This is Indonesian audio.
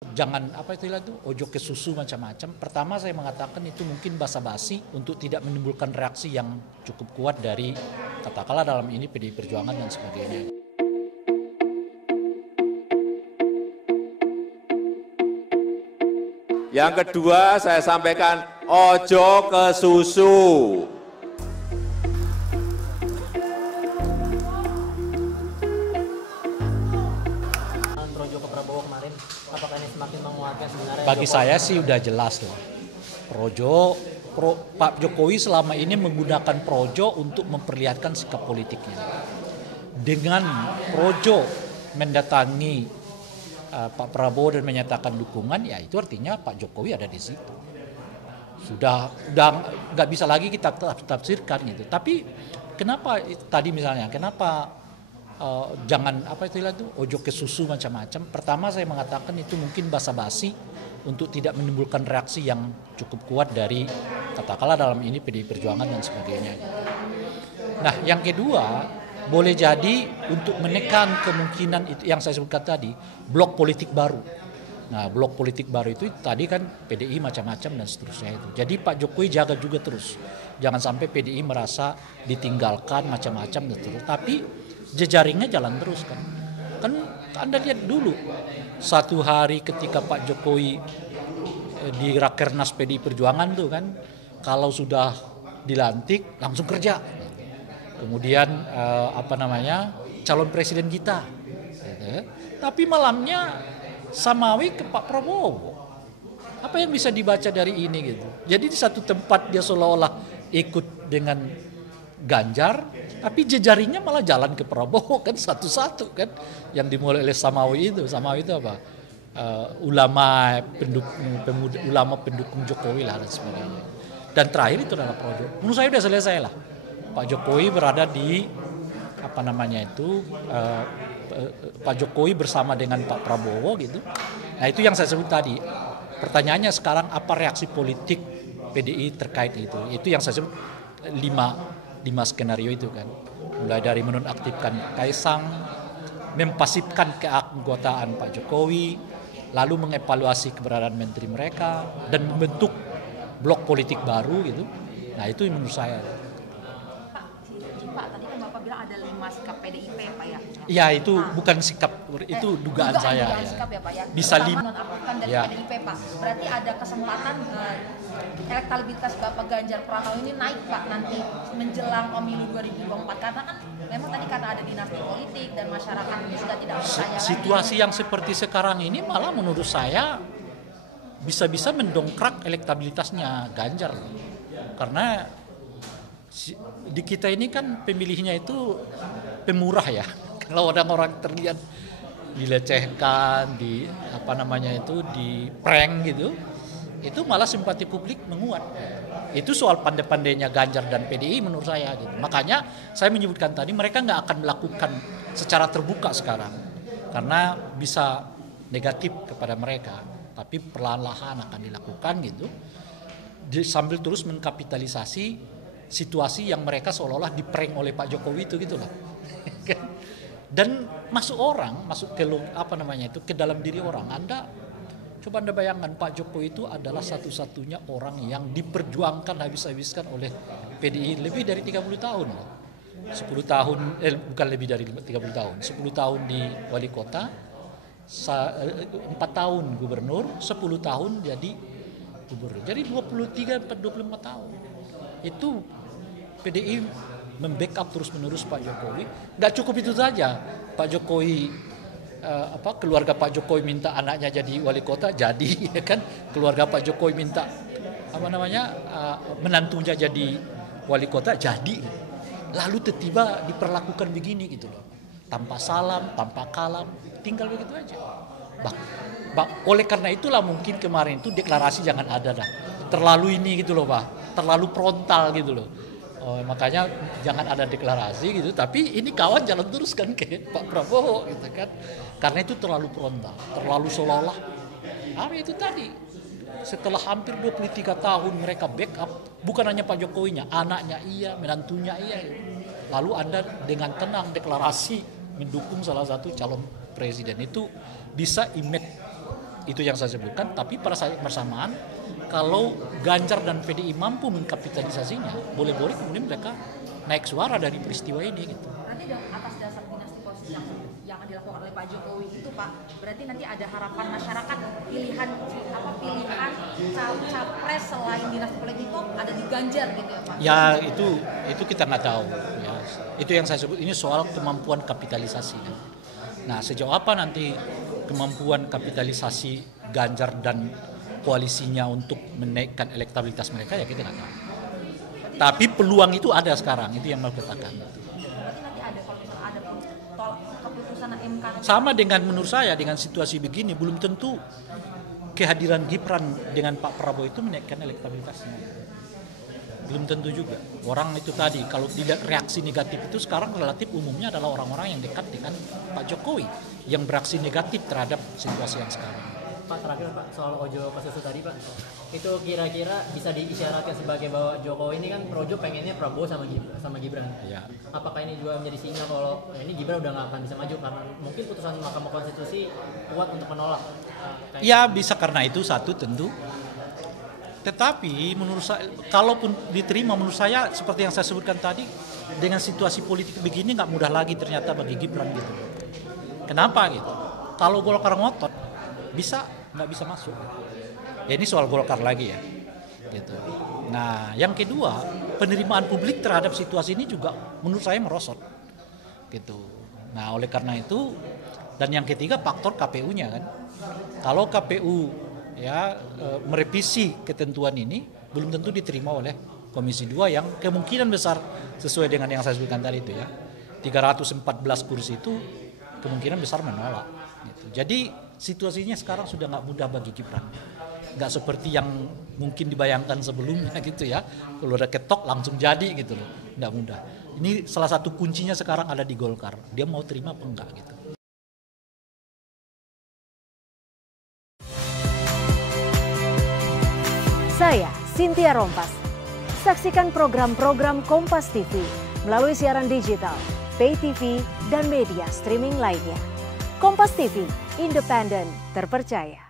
Jangan apa istilah itu ojo ke susu macam-macam. Pertama saya mengatakan itu mungkin basa-basi untuk tidak menimbulkan reaksi yang cukup kuat dari katakanlah dalam ini PDI Perjuangan dan sebagainya. Yang kedua saya sampaikan ojo ke susu. Projo ke Prabowo kemarin, apakah ini semakin menguatkan sebenarnya? Bagi saya sih udah jelas loh. Pak Jokowi selama ini menggunakan projo untuk memperlihatkan sikap politiknya. Dengan projo mendatangi Pak Prabowo dan menyatakan dukungan, ya itu artinya Pak Jokowi ada di situ. Sudah nggak bisa lagi kita tafsirkan gitu. Tapi kenapa tadi misalnya, kenapa jangan apa istilah itu ojo ke susu macam-macam. Pertama saya mengatakan itu mungkin basa-basi untuk tidak menimbulkan reaksi yang cukup kuat dari katakanlah dalam ini PDI Perjuangan dan sebagainya. Nah yang kedua boleh jadi untuk menekan kemungkinan itu yang saya sebutkan tadi blok politik baru. Nah blok politik baru itu tadi kan PDI macam-macam dan seterusnya itu. Jadi Pak Jokowi jaga juga terus. Jangan sampai PDI merasa ditinggalkan macam-macam dan seterusnya. Tapi jejaringnya jalan terus kan. Kan Anda lihat dulu satu hari ketika Pak Jokowi di Rakernas PDI Perjuangan tuh kan kalau sudah dilantik langsung kerja. Kemudian calon presiden kita. Tapi malamnya samawi ke Pak Prabowo. Apa yang bisa dibaca dari ini gitu. Jadi di satu tempat dia seolah-olah ikut dengan Ganjar, tapi jejaringnya malah jalan ke Prabowo kan satu-satu kan yang dimulai oleh Samawi itu apa ulama pendukung Jokowi lah dan sebagainya. Dan terakhir itu adalah Projo. Menurut saya sudah selesai lah. Pak Jokowi berada di Pak Jokowi bersama dengan Pak Prabowo gitu. Nah itu yang saya sebut tadi. Pertanyaannya sekarang apa reaksi politik PDI terkait itu? Itu yang saya sebut lima skenario itu kan. Mulai dari menonaktifkan Kaisang, mempasifkan keanggotaan Pak Jokowi, lalu mengevaluasi keberadaan menteri mereka dan membentuk blok politik baru gitu. Nah itu menurut saya. Pak, tadi kan Bapak bilang ada 5 sikap PDIP Pak ya? Ya itu bukan sikap, itu dugaan saya. Dugaan sikap ya Pak ya? Bisa nonaktifkan dari ya. PDIP Pak. Berarti ada kesempatan elektabilitas Bapak Ganjar Pranowo ini naik Pak nanti menjelang pemilu 2024. Karena kan memang tadi karena ada dinasti politik dan masyarakat sudah tidak percaya lagi. Situasi yang seperti sekarang ini malah menurut saya bisa-bisa mendongkrak elektabilitasnya Ganjar. Karena di kita ini kan pemilihnya itu pemurah ya. Kalau orang-orang terlihat dilecehkan, di prank gitu, itu malah simpati publik menguat. Itu soal pandai-pandainya Ganjar dan PDI menurut saya gitu. Makanya saya menyebutkan tadi mereka nggak akan melakukan secara terbuka sekarang karena bisa negatif kepada mereka, tapi perlahan-lahan akan dilakukan gitu sambil terus mengkapitalisasi situasi yang mereka seolah-olah diprank oleh Pak Jokowi itu gitu lah. Dan masuk ke dalam diri orang. Coba Anda bayangkan Pak Jokowi itu adalah satu-satunya orang yang diperjuangkan habis-habiskan oleh PDI lebih dari 30 tahun. 10 tahun, bukan lebih dari 30 tahun. 10 tahun di wali kota, 4 tahun gubernur, 10 tahun jadi gubernur. Jadi 24 tahun. Itu PDI membackup terus-menerus Pak Jokowi. Nggak cukup itu saja. Pak Jokowi keluarga Pak Jokowi minta anaknya jadi wali kota, jadi ya kan. Keluarga Pak Jokowi minta menantunya jadi wali kota, jadi. Lalu tiba-tiba diperlakukan begini gitu loh. Tanpa salam, tanpa kalam, tinggal begitu aja. Oleh karena itulah mungkin kemarin itu deklarasi jangan ada dah. Terlalu ini gitu loh Pak, terlalu frontal gitu loh. Makanya jangan ada deklarasi gitu, tapi ini kawan jalan terus kan ke Pak Prabowo gitu kan. Karena itu terlalu frontal, terlalu seolah-olah. Itu tadi, setelah hampir 23 tahun mereka backup, bukan hanya Pak Jokowinya, anaknya iya, menantunya iya. Lalu Anda dengan tenang deklarasi mendukung salah satu calon presiden, itu bisa image Itu yang saya sebutkan. Tapi pada saat bersamaan, kalau Ganjar dan PDI mampu mengkapitalisasinya, boleh-boleh kemudian mereka naik suara dari peristiwa ini gitu. Nanti atas dasar dinasti politik yang dilakukan oleh Pak Jokowi itu Pak, berarti nanti ada harapan masyarakat pilihan capres selain dinasti politik itu ada di Ganjar gitu ya Pak? Ya itu kita nggak tahu. Ya. Itu yang saya sebut ini soal kemampuan kapitalisasi. Nah sejauh apa nanti kemampuan kapitalisasi Ganjar dan koalisinya untuk menaikkan elektabilitas mereka ya kita nggak tahu. Tapi peluang itu ada sekarang, itu yang mau katakan. Berarti nanti ada kalau misalnya ada keputusan MK. Sama dengan menurut saya dengan situasi begini belum tentu kehadiran Gibran dengan Pak Prabowo itu menaikkan elektabilitasnya. Belum tentu juga. Orang itu tadi kalau tidak reaksi negatif itu sekarang relatif umumnya adalah orang-orang yang dekat dengan Pak Jokowi yang bereaksi negatif terhadap situasi yang sekarang. Pak terakhir Pak soal Ojo Kesusu tadi Pak, itu kira-kira bisa diisyaratkan sebagai bahwa Jokowi ini kan Projo pengennya Prabowo sama Gibran. Ya. Apakah ini juga menjadi sinyal kalau ini Gibran udah nggak akan bisa maju karena mungkin putusan Mahkamah Konstitusi kuat untuk menolak? Ya bisa karena itu satu tentu. Tetapi menurut saya, kalaupun diterima menurut saya seperti yang saya sebutkan tadi, dengan situasi politik begini nggak mudah lagi ternyata bagi Gibran gitu. Kenapa gitu? Kalau Golkar ngotot nggak bisa masuk. Ya ini soal Golkar lagi ya. Gitu. Nah yang kedua penerimaan publik terhadap situasi ini juga menurut saya merosot. Gitu. Nah oleh karena itu dan yang ketiga faktor KPU-nya kan. Kalau KPU ya merevisi ketentuan ini belum tentu diterima oleh Komisi 2 yang kemungkinan besar sesuai dengan yang saya sebutkan tadi itu ya 314 kursi itu kemungkinan besar menolak gitu. Jadi situasinya sekarang sudah nggak mudah bagi Gibran, nggak seperti yang mungkin dibayangkan sebelumnya gitu ya, kalau udah ketok langsung jadi gitu loh, nggak mudah. Ini salah satu kuncinya sekarang ada di Golkar, dia mau terima apa enggak gitu. Saya Cynthia Rompas. Saksikan program-program Kompas TV melalui siaran digital, pay TV, dan media streaming lainnya. Kompas TV, independen, terpercaya.